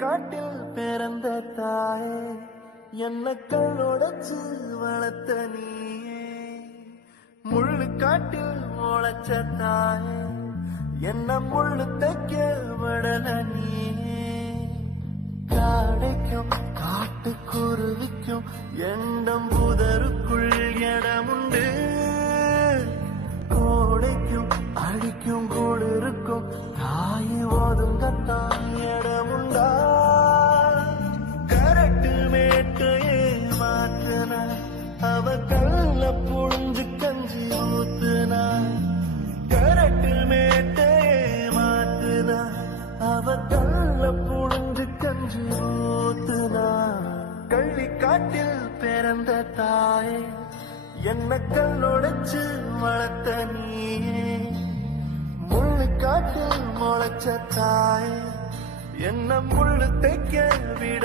காட்டில் பிறந்த தாயே என்ன கண்ணோடச்சு வளர்த்த நீயே முள்ளு காட்டில் முளைச்ச தாயே என்ன முள்ளு தைக்க விடல நீயே காடைக்கும் காட்டுக்குருவிக்கும் எண்டம் புதருக்குள் இடமுண்டு கோடைக்கும் அடிக்கும் குளிருக்கும் தாய் ஒதுங்கத்தான் இடமுண்டா கரட்டு மேட்டையே மாத்துனா அவ கல்ல புழிஞ்சு கஞ்சி ஊத்துனா கரட்டு மேட்டையே மாத்துனா அவ கல்ல புழிஞ்சு கஞ்சி ஊத்துனா கள்ளி காட்டில் பிறந்த தாயே என்ன கண்ணோடச்சு வளர்த்த நீயே முள்ளு காட்டில் முளைச்ச தாயே என்ன முள்ளு தைக்க விட